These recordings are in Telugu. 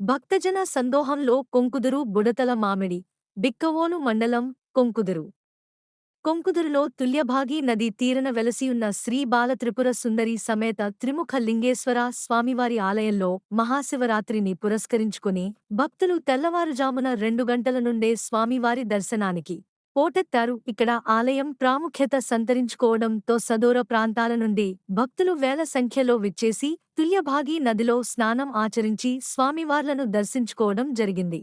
భక్తజన సందోహంలో కొంకుదురు బుడతల మామిడి బిక్కవోలు మండలం కొంకుదురు కొంకుదురులో తుల్యభాగి నదీ తీరన వెలసియున్న శ్రీ బాలత్రిపుర సుందరి సమేత త్రిముఖ లింగేశ్వర స్వామివారి ఆలయంలో మహాశివరాత్రిని పురస్కరించుకుని భక్తులు తెల్లవారుజామున 2 గంటల నుండే స్వామివారి దర్శనానికి పోటెత్తారు. ఇక్కడ ఆలయం ప్రాముఖ్యత సంతరించుకోవడంతో సదూర ప్రాంతాల నుండి భక్తులు వేల సంఖ్యలో విచ్చేసి తుల్యభాగి నదిలో స్నానం ఆచరించి స్వామివార్లను దర్శించుకోవడం జరిగింది.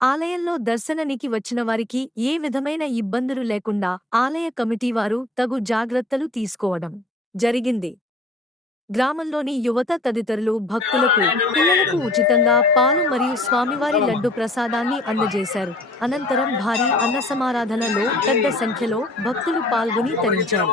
ఆలయంలో దర్శనానికి వచ్చిన వారికి ఏ విధమైన ఇబ్బందులు లేకుండా ఆలయ కమిటీవారు తగు జాగ్రత్తలు తీసుకోవడం జరిగింది. గ్రామంలోని యువత తదితరులు భక్తులకు, పిల్లలకు ఉచితంగా పాలు మరియు స్వామివారి లడ్డు ప్రసాదాన్ని అందజేశారు. అనంతరం భారీ అన్నసమారాధనలో పెద్ద సంఖ్యలో భక్తులు పాల్గొని తరించారు.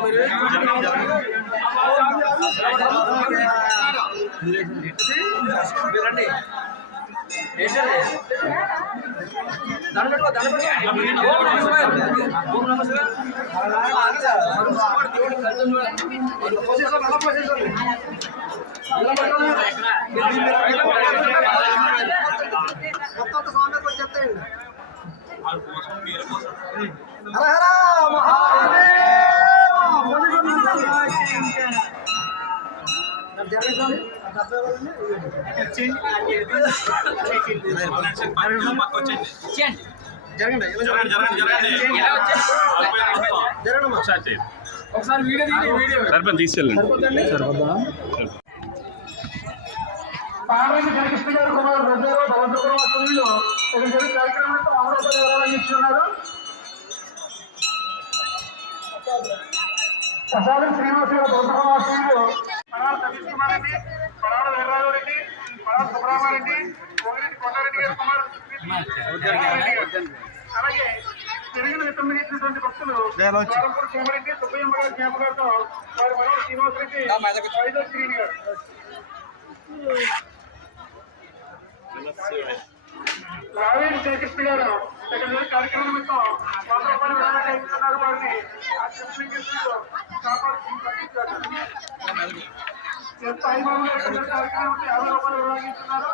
సర్పంచ్ తీసుకెళ్ళండి. పార్వతి జగకృష్ణ గారు కుమారు రెడ్డారు భగవంతుపురం అసెంబ్లీలో ఇక్కడ జరిగే కార్యక్రమంలో అమరావతి వివరాలను ఇస్తున్నారు. ప్రసాదం శ్రీనివాస గారు భగవంతుపురం అసెంబ్లీలో పడాల సతీష్ కుమార్ రెడ్డి, పడాల వీరరాజు రెడ్డి, పడాల సుబ్రహ్మణ్య రెడ్డి, కోగిరెడ్డి కొండారెడ్డి గారు కుమార్ అలాగే తెలుగులో విత్తనం ఇచ్చినటువంటి భక్తులు ద్వారంపూడి సోమరెడ్డి, సుబ్బయ్యమ్మ గారి జ్ఞాపకాలతో వారి మనోడు శ్రీనివాస రెడ్డి, ఐదో శ్రీని గారు రావేడి జయకృష్ణ గారు ఇక్కడ కార్యక్రమం నిమిత్తం 100 రూపాయలు విడుదల చేస్తున్నారు. వారిని సాయిబాబు గారు కార్యక్రమం 50 రూపాయలు విడుదల చేస్తున్నారు.